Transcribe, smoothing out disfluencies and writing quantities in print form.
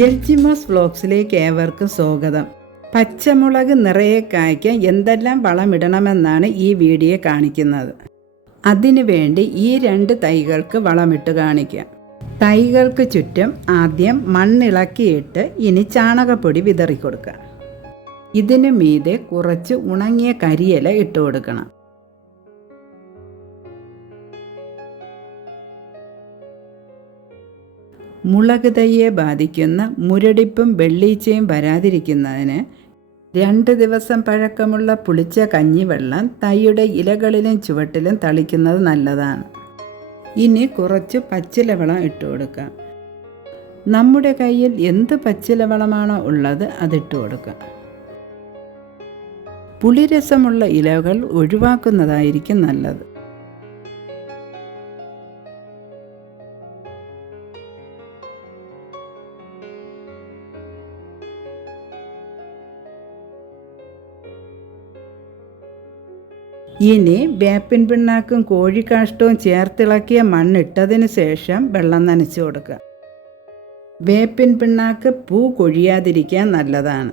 എൽജിമോസ് വ്ലോഗ്സിലേക്ക് ഏവർക്കും സ്വാഗതം. പച്ചമുളക് നിറയെ കായ്ക്കാൻ എന്തെല്ലാം വളമിടണമെന്നാണ് ഈ വീഡിയോ കാണിക്കുന്നത്. അതിനു വേണ്ടി ഈ 2 തൈകൾക്ക് വളമിട്ട് കാണിക്കാം. തൈകൾക്ക് ചുറ്റും ആദ്യം മണ്ണിളക്കിയിട്ട് ഇനി ചാണകപ്പൊടി വിതറിക്കൊടുക്കുക. ഇതിനു മീതെ കുറച്ച് ഉണങ്ങിയ കരിയില ഇട്ട് കൊടുക്കണം. മുളക് തൈയെ ബാധിക്കുന്ന മുരടിപ്പും വെള്ളീച്ചയും വരാതിരിക്കുന്നതിന് 2 ദിവസം പഴക്കമുള്ള പുളിച്ച കഞ്ഞിവെള്ളം തൈയുടെ ഇലകളിലും ചുവട്ടിലും തളിക്കുന്നത് നല്ലതാണ്. ഇനി കുറച്ച് പച്ചിലവളം ഇട്ട് കൊടുക്കാം. നമ്മുടെ കയ്യിൽ എന്ത് പച്ചിലവളമാണോ ഉള്ളത് അതിട്ട് കൊടുക്കാം. പുളിരസമുള്ള ഇലകൾ ഒഴിവാക്കുന്നതായിരിക്കും നല്ലത്. ഇനി വേപ്പിൻ പിണ്ണാക്കും കോഴിക്കാഷ്ടവും ചേർത്തിളക്കിയ മണ്ണിട്ടതിന് ശേഷം വെള്ളം നനച്ചു കൊടുക്കുക. വേപ്പിൻ പിണ്ണാക്ക് പൂ കൊഴിയാതിരിക്കാൻ നല്ലതാണ്.